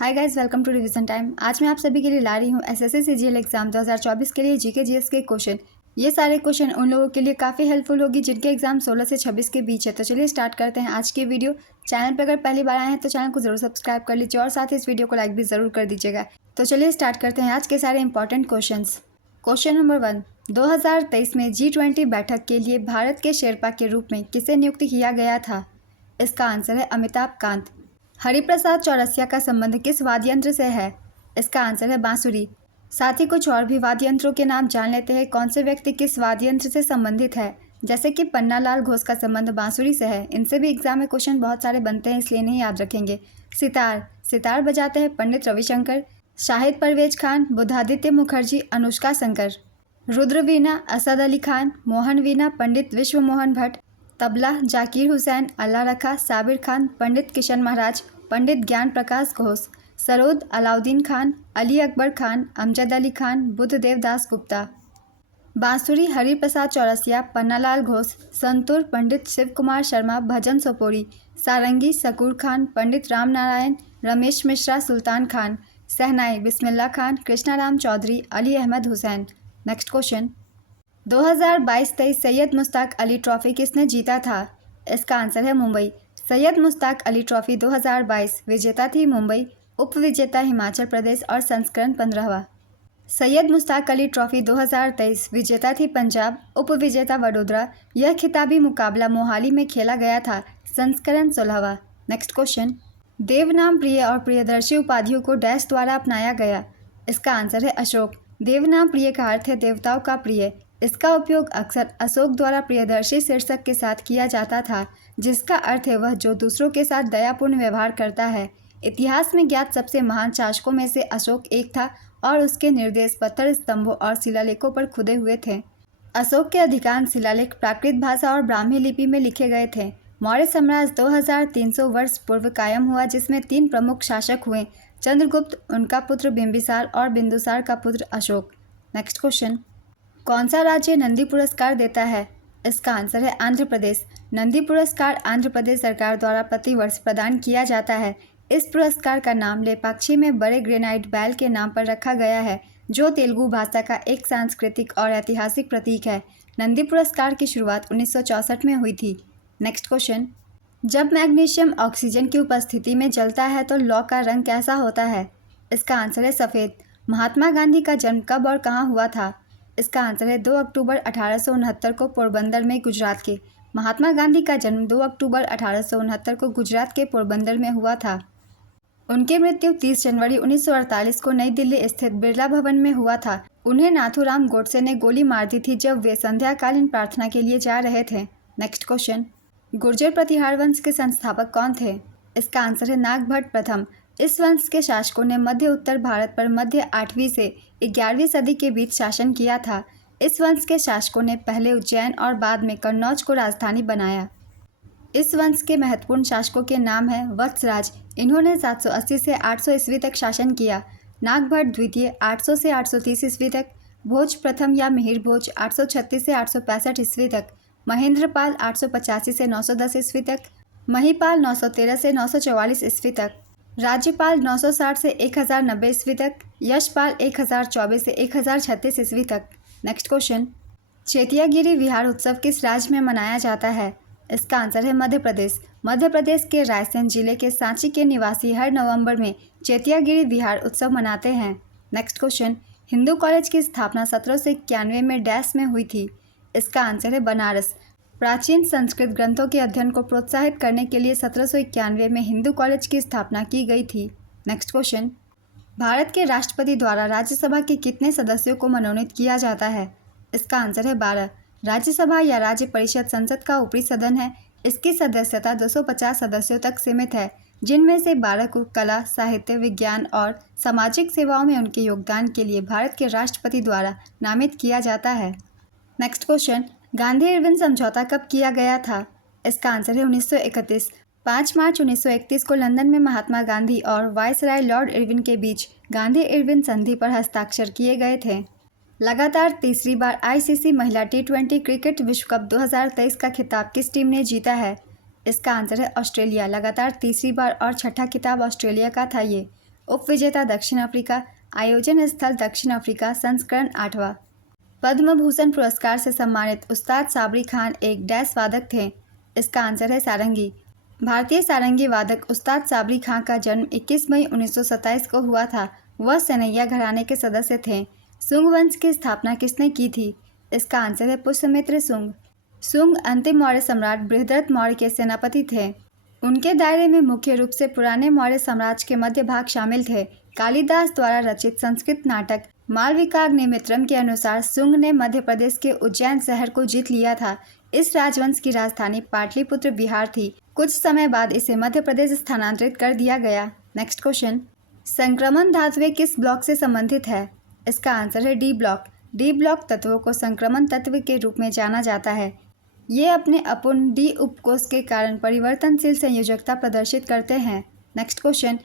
Hi guys, welcome to revision time. आज मैं आप सभी के लिए ला रही हूँ एसएससी सीजीएल एग्जाम 2024 के लिए जीके जीएस के क्वेश्चन। ये सारे क्वेश्चन उन लोगों के लिए काफ़ी हेल्पफुल होगी जिनके एग्जाम 16 से 26 के बीच है। तो चलिए स्टार्ट करते हैं आज की वीडियो। चैनल पर अगर पहली बार आए हैं तो चैनल को जरूर सब्सक्राइब कर लीजिए और साथ ही इस वीडियो को लाइक भी जरूर कर दीजिएगा। तो चलिए स्टार्ट करते हैं आज के सारे इंपॉर्टेंट क्वेश्चन। क्वेश्चन नंबर 1, 2023 में G20 बैठक के लिए भारत के शेरपा के रूप में किसे नियुक्त किया गया था? इसका आंसर है अमिताभ कांत। हरिप्रसाद चौरसिया का संबंध किस वाद्य यंत्र से है? इसका आंसर है बांसुरी। साथ ही कुछ और भी वाद्य यंत्रों के नाम जान लेते हैं। कौन से व्यक्ति किस वाद्य यंत्र से संबंधित है? जैसे कि पन्नालाल घोष का संबंध बांसुरी से है। इनसे भी एग्जाम में क्वेश्चन बहुत सारे बनते हैं, इसलिए नहीं याद रखेंगे। सितार बजाते हैं पंडित रविशंकर। शाहिद परवेज खान, बुद्धादित्य मुखर्जी, अनुष्का शंकर। रुद्र वीणा असद अली खान, मोहन वीणा पंडित विश्व मोहन भट्ट। तबला जाकिर हुसैन, अल्लाह रखा साबिर खान, पंडित किशन महाराज, पंडित ज्ञान प्रकाश घोष। सरोद अलाउद्दीन खान, अली अकबर खान, अमजद अली खान, बुद्धदेव दास गुप्ता। बांसुरी हरिप्रसाद चौरसिया, पन्नालाल घोष। संतूर पंडित शिव कुमार शर्मा, भजन सोपोरी। सारंगी शकूर खान, पंडित राम नारायण, रमेश मिश्रा, सुल्तान खान। सहनाई Bismillah Khan, Krishnaram Chaudhary, Ali Ahmed Hussain. Next question, 2022-23 Syed Mushtaq Ali trophy किसने जीता था? इसका आंसर है मुंबई। सैयद मुश्ताक अली ट्रॉफी 2022 विजेता थी मुंबई, उप विजेता हिमाचल प्रदेश और संस्करण 15वां। सैयद मुश्ताक अली ट्रॉफी 2023 विजेता थी पंजाब, उप विजेता वडोदरा। यह खिताबी मुकाबला मोहाली में खेला गया था, संस्करण 16वां। नेक्स्ट क्वेश्चन, देवनाम प्रिय और प्रियदर्शी उपाधियों को डैश द्वारा अपनाया गया? इसका आंसर है अशोक। देवनाम प्रिय का अर्थ है देवताओं का प्रिय। इसका उपयोग अक्सर अशोक द्वारा प्रियदर्शी शीर्षक के साथ किया जाता था, जिसका अर्थ है वह जो दूसरों के साथ दयापूर्ण व्यवहार करता है। इतिहास में ज्ञात सबसे महान शासकों में से अशोक एक था और उसके निर्देश पत्थर स्तंभों और शिलालेखों पर खुदे हुए थे। अशोक के अधिकांश शिलालेख प्राकृत भाषा और ब्राह्मी लिपि में लिखे गए थे। मौर्य साम्राज्य 2300 वर्ष पूर्व कायम हुआ, जिसमें 3 प्रमुख शासक हुए, चंद्रगुप्त, उनका पुत्र बिंबिसार और बिंदुसार का पुत्र अशोक। नेक्स्ट क्वेश्चन, कौन सा राज्य नंदी पुरस्कार देता है? इसका आंसर है आंध्र प्रदेश। नंदी पुरस्कार आंध्र प्रदेश सरकार द्वारा प्रतिवर्ष प्रदान किया जाता है। इस पुरस्कार का नाम लेपाक्षी में बड़े ग्रेनाइट बैल के नाम पर रखा गया है, जो तेलुगु भाषा का एक सांस्कृतिक और ऐतिहासिक प्रतीक है। नंदी पुरस्कार की शुरुआत 1964 में हुई थी। नेक्स्ट क्वेश्चन, जब मैग्नीशियम ऑक्सीजन की उपस्थिति में जलता है तो लौ का रंग कैसा होता है? इसका आंसर है सफ़ेद। महात्मा गांधी का जन्म कब और कहाँ हुआ था? इसका आंसर है 2 अक्टूबर 1869 को पोरबंदर में, गुजरात के। महात्मा गांधी का जन्म 2 अक्टूबर 1869 को गुजरात के पोरबंदर में हुआ था। उनकी मृत्यु 30 जनवरी 1948 को नई दिल्ली स्थित बिरला भवन में हुआ था। उन्हें नाथूराम गोडसे ने गोली मार दी थी जब वे संध्याकालीन प्रार्थना के लिए जा रहे थे। नेक्स्ट क्वेश्चन, गुर्जर प्रतिहार वंश के संस्थापक कौन थे? इसका आंसर है नागभट्ट प्रथम। इस वंश के शासकों ने मध्य उत्तर भारत पर मध्य 8वीं से 11वीं सदी के बीच शासन किया था। इस वंश के शासकों ने पहले उज्जैन और बाद में कन्नौज को राजधानी बनाया। इस वंश के महत्वपूर्ण शासकों के नाम हैं वत्सराज। इन्होंने 780 से 800 ईस्वी तक शासन किया। नागभट्ट द्वितीय 800 से 830 ईस्वी तक। भोज प्रथम या मिहिर भोज 836 से 865 ईस्वी तक। महेंद्रपाल 885 से 910 ईस्वी तक। महीपाल 913 से 944 ईस्वी तक। राज्यपाल 960 से 1090 ईस्वी तक। यशपाल 1024 से 1036 ईस्वी तक। नेक्स्ट क्वेश्चन, चेतियागिरी विहार उत्सव किस राज्य में मनाया जाता है? इसका आंसर है मध्य प्रदेश। मध्य प्रदेश के रायसेन जिले के सांची के निवासी हर नवंबर में चेतियागिरी विहार उत्सव मनाते हैं। नेक्स्ट क्वेश्चन, हिंदू कॉलेज की स्थापना 1791 में डैश में हुई थी? इसका आंसर है बनारस। प्राचीन संस्कृत ग्रंथों के अध्ययन को प्रोत्साहित करने के लिए 1791 में हिंदू कॉलेज की स्थापना की गई थी। नेक्स्ट क्वेश्चन, भारत के राष्ट्रपति द्वारा राज्यसभा के कितने सदस्यों को मनोनीत किया जाता है? इसका आंसर है 12। राज्यसभा या राज्य परिषद संसद का ऊपरी सदन है। इसकी सदस्यता 250 सदस्यों तक सीमित है, जिनमें से 12 को कला, साहित्य, विज्ञान और सामाजिक सेवाओं में उनके योगदान के लिए भारत के राष्ट्रपति द्वारा नामित किया जाता है। नेक्स्ट क्वेश्चन, गांधी इरविन समझौता कब किया गया था? इसका आंसर है 1931। 5 मार्च 1931 को लंदन में महात्मा गांधी और वायसराय लॉर्ड इरविन के बीच गांधी इरविन संधि पर हस्ताक्षर किए गए थे। लगातार तीसरी बार आईसीसी महिला T20 क्रिकेट विश्व कप 2023 का खिताब किस टीम ने जीता है? इसका आंसर है ऑस्ट्रेलिया। लगातार तीसरी बार और छठा खिताब ऑस्ट्रेलिया का था ये। उपविजेता दक्षिण अफ्रीका, आयोजन स्थल दक्षिण अफ्रीका, संस्करण 8वां। पद्म भूषण पुरस्कार से सम्मानित उस्ताद साबरी खान एक डैश वादक थे। इसका आंसर है सारंगी। भारतीय सारंगी वादक उस्ताद साबरी खान का जन्म 21 मई 1927 को हुआ था। वह सनैया घराने के सदस्य थे। सुंग वंश की स्थापना किसने की थी? इसका आंसर है पुष्यमित्र सुंग। सुंग अंतिम मौर्य सम्राट बृहद्रथ मौर्य के सेनापति थे। उनके दायरे में मुख्य रूप से पुराने मौर्य साम्राज्य के मध्य भाग शामिल थे। कालिदास द्वारा रचित संस्कृत नाटक मालविकाग्निमित्रम के अनुसार सुंग ने मध्य प्रदेश के उज्जैन शहर को जीत लिया था। इस राजवंश की राजधानी पाटलिपुत्र बिहार थी। कुछ समय बाद इसे मध्य प्रदेश स्थानांतरित कर दिया गया। नेक्स्ट क्वेश्चन, संक्रमण धातुएं किस ब्लॉक से संबंधित है? इसका आंसर है डी ब्लॉक। डी ब्लॉक तत्वों को संक्रमण तत्व के रूप में जाना जाता है। ये अपने अपूर्ण डी उपकोष के कारण परिवर्तनशील संयोजकता प्रदर्शित करते हैं। नेक्स्ट क्वेश्चन,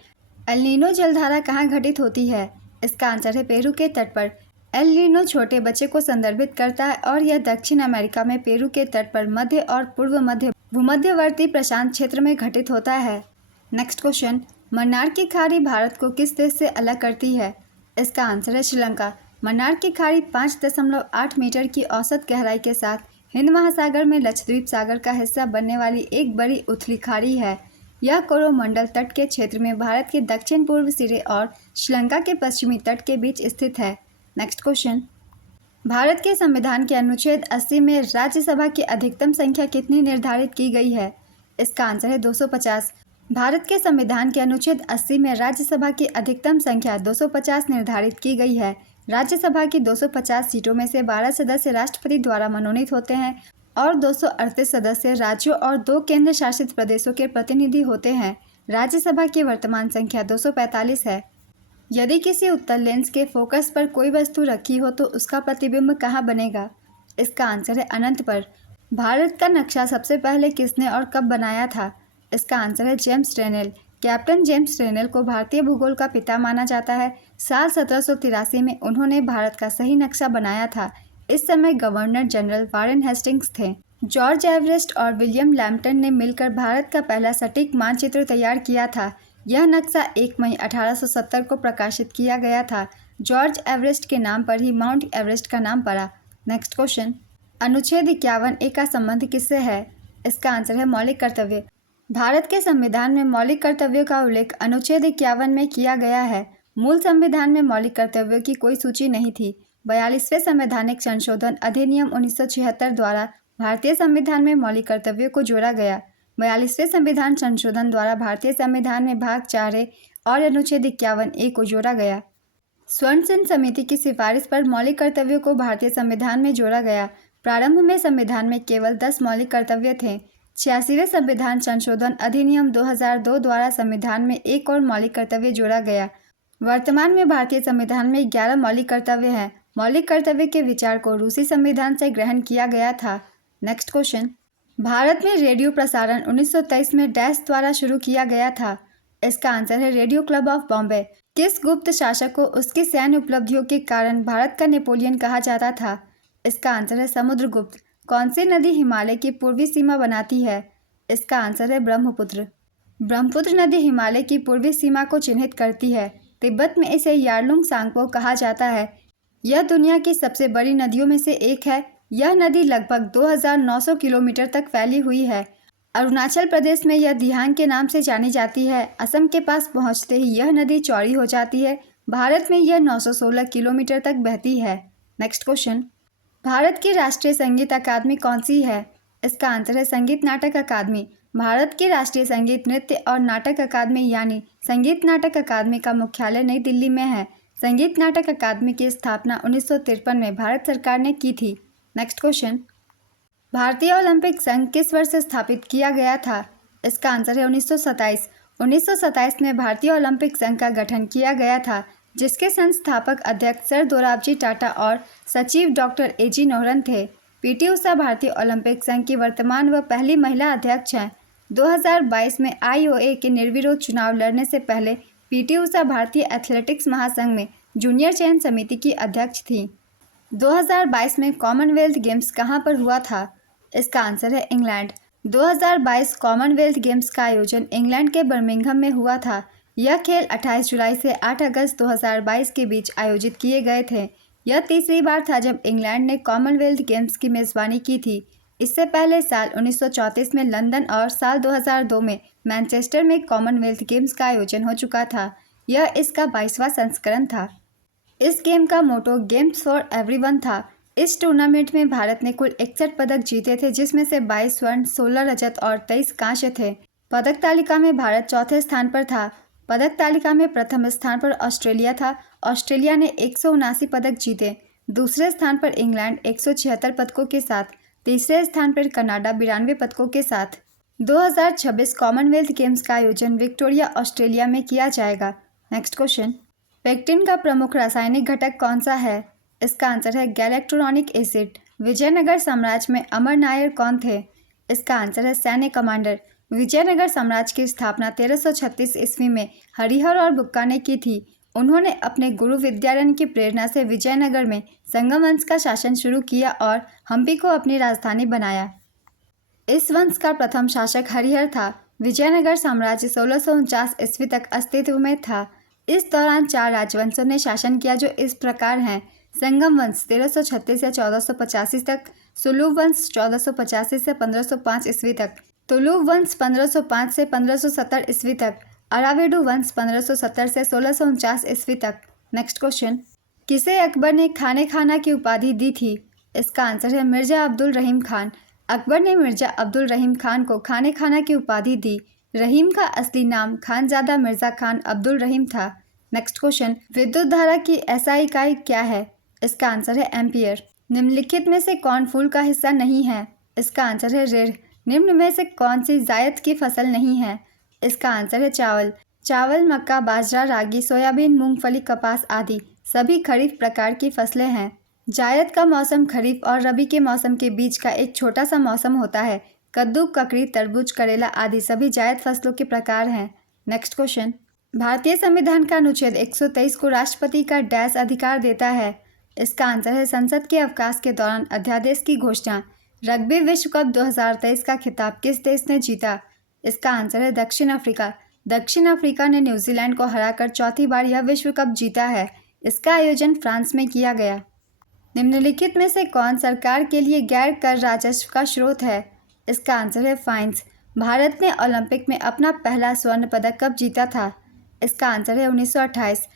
एल नीनो जलधारा कहाँ घटित होती है? इसका आंसर है पेरू के तट पर। एल नीनो छोटे बच्चे को संदर्भित करता है और यह दक्षिण अमेरिका में पेरू के तट पर मध्य और पूर्व मध्य भूमध्यवर्ती प्रशांत क्षेत्र में घटित होता है। नेक्स्ट क्वेश्चन, मन्नार की खाड़ी भारत को किस देश से अलग करती है? इसका आंसर है श्रीलंका। मन्नार की खाड़ी 5.8 मीटर की औसत गहराई के साथ हिंद महासागर में लक्षद्वीप सागर का हिस्सा बनने वाली एक बड़ी उथली खाड़ी है। यह कोरोमंडल तट के क्षेत्र में भारत के दक्षिण पूर्व सिरे और श्रीलंका के पश्चिमी तट के बीच स्थित है। नेक्स्ट क्वेश्चन, भारत के संविधान के अनुच्छेद 80 में राज्यसभा की अधिकतम संख्या कितनी निर्धारित की गई है? इसका आंसर है 250। भारत के संविधान के अनुच्छेद 80 में राज्यसभा की अधिकतम संख्या 250 निर्धारित की गई है। राज्यसभा की 250 सीटों में से 12 सदस्य राष्ट्रपति द्वारा मनोनीत होते हैं और 238 सदस्य राज्यों और 2 केंद्र शासित प्रदेशों के प्रतिनिधि होते हैं। राज्यसभा की वर्तमान संख्या 245 है। यदि किसी उत्तल लेंस के फोकस पर कोई वस्तु रखी हो तो उसका प्रतिबिंब कहाँ बनेगा? इसका आंसर है अनंत पर। भारत का नक्शा सबसे पहले किसने और कब बनाया था? इसका आंसर है जेम्स रेनेल। कैप्टन जेम्स रेनेल को भारतीय भूगोल का पिता माना जाता है। साल 1783 में उन्होंने भारत का सही नक्शा बनाया था। इस समय गवर्नर जनरल वारेन हेस्टिंग्स थे। जॉर्ज एवरेस्ट और विलियम लैम्पटन ने मिलकर भारत का पहला सटीक मानचित्र तैयार किया था। यह नक्शा 1 मई 1870 को प्रकाशित किया गया था। जॉर्ज एवरेस्ट के नाम पर ही माउंट एवरेस्ट का नाम पड़ा। नेक्स्ट क्वेश्चन, अनुच्छेद 51A का संबंध किससे है? इसका आंसर है मौलिक कर्तव्य। भारत के संविधान में मौलिक कर्तव्यों का उल्लेख अनुच्छेद 51 में किया गया है। मूल संविधान में मौलिक कर्तव्यों की कोई सूची नहीं थी। 42वें संवैधानिक संशोधन अधिनियम 1976 द्वारा भारतीय संविधान में मौलिक कर्तव्यों को जोड़ा गया। 42वें संविधान संशोधन द्वारा भारतीय संविधान में भाग 4A और अनुच्छेद 51A को जोड़ा गया। स्वर्ण सिंह समिति की सिफारिश पर मौलिक कर्तव्यों को भारतीय संविधान में जोड़ा गया। प्रारंभ में संविधान में केवल 10 मौलिक कर्तव्य थे। 86वें संविधान संशोधन अधिनियम 2002 द्वारा संविधान में एक और मौलिक कर्तव्य जोड़ा गया। वर्तमान में भारतीय संविधान में 11 मौलिक कर्तव्य हैं। मौलिक कर्तव्य के विचार को रूसी संविधान से ग्रहण किया गया था। नेक्स्ट क्वेश्चन, भारत में रेडियो प्रसारण 1923 में डैश द्वारा शुरू किया गया था। इसका आंसर है रेडियो क्लब ऑफ बॉम्बे। किस गुप्त शासक को उसकी सैन्य उपलब्धियों के कारण भारत का नेपोलियन कहा जाता था? इसका आंसर है समुद्रगुप्त। कौन सी नदी हिमालय की पूर्वी सीमा बनाती है? इसका आंसर है ब्रह्मपुत्र। ब्रह्मपुत्र नदी हिमालय की पूर्वी सीमा को चिन्हित करती है। तिब्बत में इसे यारलुंग सांगपो कहा जाता है। यह दुनिया की सबसे बड़ी नदियों में से एक है। यह नदी लगभग 2900 किलोमीटर तक फैली हुई है। अरुणाचल प्रदेश में यह दिहांग के नाम से जानी जाती है। असम के पास पहुंचते ही यह नदी चौड़ी हो जाती है। भारत में यह 916 किलोमीटर तक बहती है। नेक्स्ट क्वेश्चन, भारत की राष्ट्रीय संगीत अकादमी कौन सी है? इसका आंसर है संगीत नाटक अकादमी। भारत की राष्ट्रीय संगीत नृत्य और नाटक अकादमी यानी संगीत नाटक अकादमी का मुख्यालय नई दिल्ली में है। संगीत नाटक अकादमी की स्थापना 1953 में भारत सरकार ने की थी। नेक्स्ट क्वेश्चन, भारतीय ओलंपिक संघ किस वर्ष स्थापित किया गया था? इसका आंसर है 1927। 1927 में भारतीय ओलंपिक संघ का गठन किया गया था, जिसके संस्थापक अध्यक्ष सर दोराबजी टाटा और सचिव डॉक्टर A.G. नोहरन थे। पीटी उषा भारतीय ओलंपिक संघ की वर्तमान व पहली महिला अध्यक्ष हैं। 2022 में IOA के निर्विरोध चुनाव लड़ने से पहले पीटी उषा भारतीय एथलेटिक्स महासंघ में जूनियर चयन समिति की अध्यक्ष थी। 2022 में कॉमनवेल्थ गेम्स कहाँ पर हुआ था? इसका आंसर है इंग्लैंड। 2022 कॉमनवेल्थ गेम्स का आयोजन इंग्लैंड के बर्मिंघम में हुआ था। यह खेल 28 जुलाई से 8 अगस्त 2022 के बीच आयोजित किए गए थे। यह तीसरी बार था जब इंग्लैंड ने कॉमनवेल्थ गेम्स की मेज़बानी की थी। इससे पहले साल 1934 में लंदन और साल 2002 में मैनचेस्टर में कॉमनवेल्थ गेम्स का आयोजन हो चुका था। यह इसका 22वां संस्करण था। इस गेम का मोटो गेम्स फॉर एवरीवन था। इस टूर्नामेंट में भारत ने कुल 61 पदक जीते थे, जिसमें से 22 स्वर्ण, 16 रजत और 23 कांस्य थे। पदक तालिका में भारत चौथे स्थान पर था। पदक तालिका में प्रथम स्थान पर ऑस्ट्रेलिया था। ऑस्ट्रेलिया ने 179 पदक जीते। दूसरे स्थान पर इंग्लैंड 176 पदकों के साथ। तीसरे स्थान पर कनाडा 92 पदकों के साथ। 2026 कॉमनवेल्थ गेम्स का आयोजन विक्टोरिया, ऑस्ट्रेलिया में किया जाएगा। नेक्स्ट क्वेश्चन, पेक्टिन का प्रमुख रासायनिक घटक कौन सा है? इसका आंसर है गैलेक्टोरॉनिक एसिड। विजयनगर साम्राज्य में अमर नायर कौन थे? इसका आंसर है सैन्य कमांडर। विजयनगर साम्राज्य की स्थापना 1336 ईस्वी में हरिहर और बुक्का ने की थी। उन्होंने अपने गुरु विद्यारण्य की प्रेरणा से विजयनगर में संगम वंश का शासन शुरू किया और हम्पी को अपनी राजधानी बनाया। इस वंश का प्रथम शासक हरिहर था। विजयनगर साम्राज्य 1649 ईस्वी तक अस्तित्व में था। इस दौरान 4 राजवंशों ने शासन किया, जो इस प्रकार हैं: संगम वंश 1336 से 1485 तक, सुलूभ वंश 1485 से 1505 ईस्वी तक, तुलुव वंश 1505 से 1570 ईस्वी तक, अरावेडु वंश 1570 से 1649 ईस्वी तक। नेक्स्ट क्वेश्चन, किसे अकबर ने खाने खाना की उपाधि दी थी? इसका आंसर है मिर्जा अब्दुल रहीम खान। अकबर ने मिर्जा अब्दुल रहीम खान को खाने खाना की उपाधि दी। रहीम का असली नाम खानजादा मिर्जा खान अब्दुल रहीम था। नेक्स्ट क्वेश्चन, विद्युत धारा की SI इकाई क्या है? इसका आंसर है एम्पियर। निम्नलिखित में से कौन फूल का हिस्सा नहीं है? इसका आंसर है ऋण। निम्न में से कौन सी जायद की फसल नहीं है? इसका आंसर है चावल। चावल, मक्का, बाजरा, रागी, सोयाबीन, मूंगफली, कपास आदि सभी खरीफ प्रकार की फसलें हैं। जायद का मौसम खरीफ और रबी के मौसम के बीच का एक छोटा सा मौसम होता है। कद्दू, ककड़ी, तरबूज, करेला आदि सभी जायद फसलों के प्रकार हैं। नेक्स्ट क्वेश्चन, भारतीय संविधान का अनुच्छेद 123 को राष्ट्रपति का डैश अधिकार देता है? इसका आंसर है संसद के अवकाश के दौरान अध्यादेश की घोषणा। रग्बी विश्व कप 2023 का खिताब किस देश ने जीता? इसका आंसर है दक्षिण अफ्रीका। दक्षिण अफ्रीका ने न्यूजीलैंड को हराकर चौथी बार यह विश्व कप जीता है। इसका आयोजन फ्रांस में किया गया। निम्नलिखित में से कौन सरकार के लिए गैर कर राजस्व का स्रोत है? इसका आंसर है फाइन्स। भारत ने ओलंपिक में अपना पहला स्वर्ण पदक कब जीता था? इसका आंसर है 1928।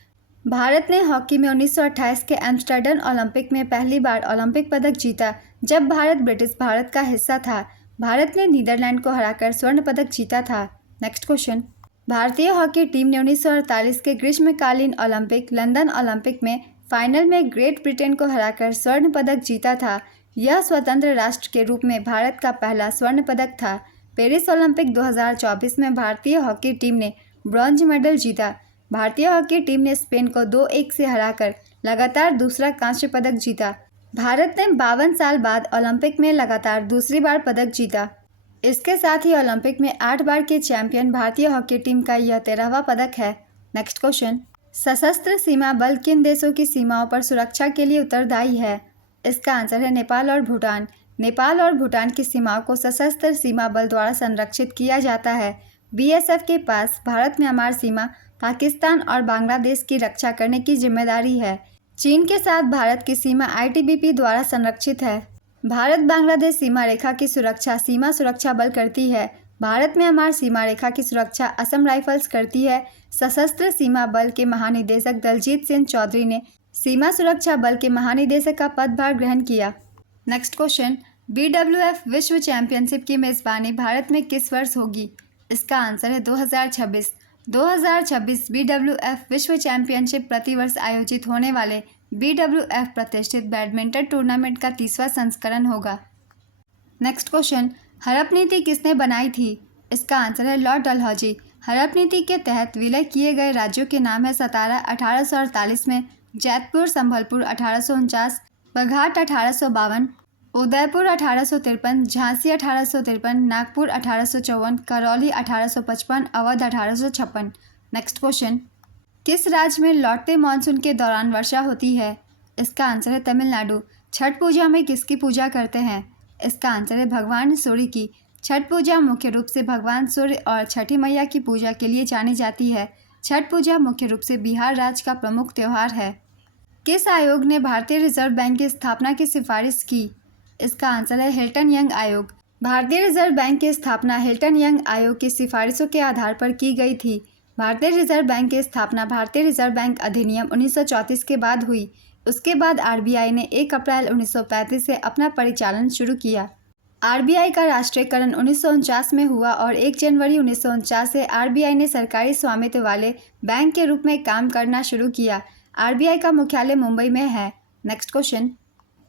भारत ने हॉकी में 1928 के एम्स्टर्डम ओलंपिक में पहली बार ओलंपिक पदक जीता, जब भारत ब्रिटिश भारत का हिस्सा था। भारत ने नीदरलैंड को हराकर स्वर्ण पदक जीता था। नेक्स्ट क्वेश्चन, भारतीय हॉकी टीम ने 1948 के ग्रीष्मकालीन ओलंपिक लंदन ओलंपिक में फाइनल में ग्रेट ब्रिटेन को हराकर स्वर्ण पदक जीता था। यह स्वतंत्र राष्ट्र के रूप में भारत का पहला स्वर्ण पदक था। पेरिस ओलंपिक 2024 में भारतीय हॉकी टीम ने ब्रॉन्ज मेडल जीता। भारतीय हॉकी टीम ने स्पेन को 2-1 से हराकर लगातार दूसरा कांस्य पदक जीता। भारत ने 52 साल बाद ओलंपिक में लगातार दूसरी बार पदक जीता। इसके साथ ही ओलंपिक में 8 बार के चैंपियन भारतीय हॉकी टीम का यह 13वां पदक है। नेक्स्ट क्वेश्चन, सशस्त्र सीमा बल किन देशों की सीमाओं पर सुरक्षा के लिए उत्तरदायी है? इसका आंसर है नेपाल और भूटान। नेपाल और भूटान की सीमाओं को सशस्त्र सीमा बल द्वारा संरक्षित किया जाता है। BSF के पास भारत म्यांमार सीमा, पाकिस्तान और बांग्लादेश की रक्षा करने की जिम्मेदारी है। चीन के साथ भारत की सीमा ITBP द्वारा संरक्षित है। भारत बांग्लादेश सीमा रेखा की सुरक्षा सीमा सुरक्षा बल करती है। भारत म्यांमार सीमा रेखा की सुरक्षा असम राइफल्स करती है। सशस्त्र सीमा बल के महानिदेशक दलजीत सिंह चौधरी ने सीमा सुरक्षा बल के महानिदेशक का पदभार ग्रहण किया। नेक्स्ट क्वेश्चन, BWF विश्व चैंपियनशिप की मेज़बानी भारत में किस वर्ष होगी? इसका आंसर है 2026। 2026 BWF विश्व चैंपियनशिप प्रतिवर्ष आयोजित होने वाले BWF प्रतिष्ठित बैडमिंटन टूर्नामेंट का 30वां संस्करण होगा। नेक्स्ट क्वेश्चन, हड़प नीति किसने बनाई थी? इसका आंसर है लॉर्ड डलहौजी। हड़प नीति के तहत विलय किए गए राज्यों के नाम है सतारा 1848 में, जैतपुर संभलपुर 1849, बघाट 1852, उदयपुर 1853, झांसी 1853, नागपुर 1854, करौली 1855, अवध 1856। नेक्स्ट क्वेश्चन, किस राज्य में लौटते मानसून के दौरान वर्षा होती है? इसका आंसर है तमिलनाडु। छठ पूजा में किसकी पूजा करते हैं? इसका आंसर है भगवान सूर्य की। छठ पूजा मुख्य रूप से भगवान सूर्य और छठी मैया की पूजा के लिए जानी जाती है। छठ पूजा मुख्य रूप से बिहार राज्य का प्रमुख त्यौहार है। किस आयोग ने भारतीय रिजर्व बैंक की स्थापना की सिफारिश की? इसका आंसर है हिल्टन यंग आयोग। भारतीय रिजर्व बैंक की स्थापना हिल्टन यंग आयोग की सिफारिशों के आधार पर की गई थी। भारतीय रिजर्व बैंक की स्थापना भारतीय रिजर्व बैंक अधिनियम 1934 के बाद हुई। उसके बाद आरबीआई ने 1 अप्रैल 1935 से अपना परिचालन शुरू किया। आरबीआई का राष्ट्रीयकरण 1949 में हुआ और 1 जनवरी 1949 से आरबीआई ने सरकारी स्वामित्व वाले बैंक के रूप में काम करना शुरू किया। आरबीआई का मुख्यालय मुंबई में है। नेक्स्ट क्वेश्चन,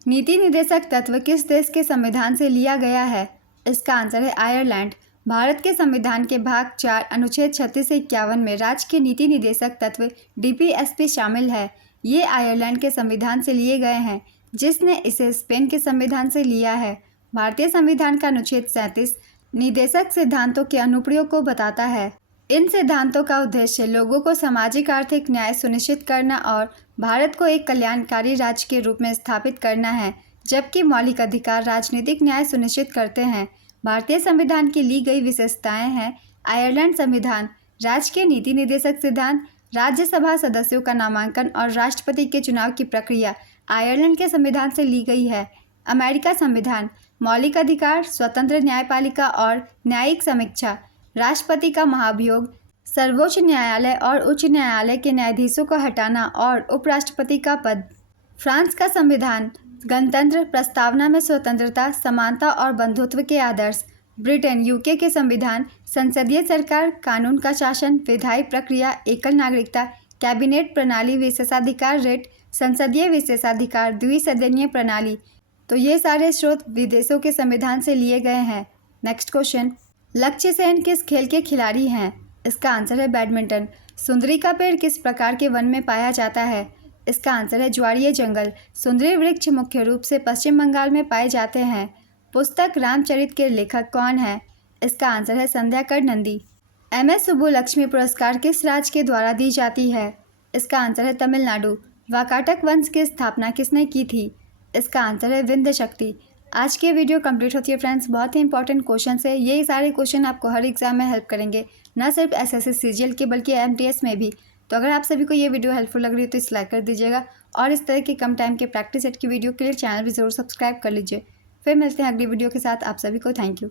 नीति निदेशक तत्व किस देश के संविधान से लिया गया है? इसका आंसर है आयरलैंड। भारत के संविधान के भाग 4 अनुच्छेद 36 से 51 में राज्य के नीति निदेशक तत्व डीपीएसपी शामिल है। ये आयरलैंड के संविधान से लिए गए हैं, जिसने इसे स्पेन के संविधान से लिया है। भारतीय संविधान का अनुच्छेद 37 निदेशक सिद्धांतों के अनुप्रयोग को बताता है। इन सिद्धांतों का उद्देश्य लोगों को सामाजिक आर्थिक न्याय सुनिश्चित करना और भारत को एक कल्याणकारी राज्य के रूप में स्थापित करना है, जबकि मौलिक अधिकार राजनीतिक न्याय सुनिश्चित करते हैं। भारतीय संविधान की ली गई विशेषताएं हैं आयरलैंड संविधान, राज्य के नीति निदेशक सिद्धांत, राज्यसभा सदस्यों का नामांकन और राष्ट्रपति के चुनाव की प्रक्रिया आयरलैंड के संविधान से ली गई है। अमेरिका संविधान मौलिक अधिकार, स्वतंत्र न्यायपालिका और न्यायिक समीक्षा, राष्ट्रपति का महाभियोग, सर्वोच्च न्यायालय और उच्च न्यायालय के न्यायाधीशों को हटाना और उपराष्ट्रपति का पद। फ्रांस का संविधान गणतंत्र, प्रस्तावना में स्वतंत्रता, समानता और बंधुत्व के आदर्श। ब्रिटेन यूके के संविधान संसदीय सरकार, कानून का शासन, विधायी प्रक्रिया, एकल नागरिकता, कैबिनेट प्रणाली, विशेषाधिकार रेट, संसदीय विशेषाधिकार, द्विसदनीय प्रणाली। तो ये सारे स्रोत विदेशों के संविधान से लिए गए हैं। नेक्स्ट क्वेश्चन, लक्ष्य सेन किस खेल के खिलाड़ी हैं? इसका आंसर है बैडमिंटन। सुंदरी का पेड़ किस प्रकार के वन में पाया जाता है? इसका आंसर है ज्वारीय जंगल। सुंदरी वृक्ष मुख्य रूप से पश्चिम बंगाल में पाए जाते हैं। पुस्तक रामचरित के लेखक कौन है? इसका आंसर है संध्याकर नंदी। एमएस सुब्बुलक्ष्मी पुरस्कार किस राज्य के द्वारा दी जाती है? इसका आंसर है तमिलनाडु। वाकाटक वंश की स्थापना किसने की थी? इसका आंसर है विंध्य शक्ति। आज की वीडियो कंप्लीट होती है फ्रेंड्स। बहुत ही इंपॉर्टेंट क्वेश्चन है। ये सारे क्वेश्चन आपको हर एग्जाम में हेल्प करेंगे, न सिर्फ एसएससी सीजीएल के बल्कि एमटीएस में भी। तो अगर आप सभी को ये वीडियो हेल्पफुल लग रही है तो इस लाइक कर दीजिएगा और इस तरह के कम टाइम के प्रैक्टिस सेट की वीडियो के लिए चैनल भी जरूर सब्सक्राइब कर लीजिए। फिर मिलते हैं अगली वीडियो के साथ। आप सभी को थैंक यू।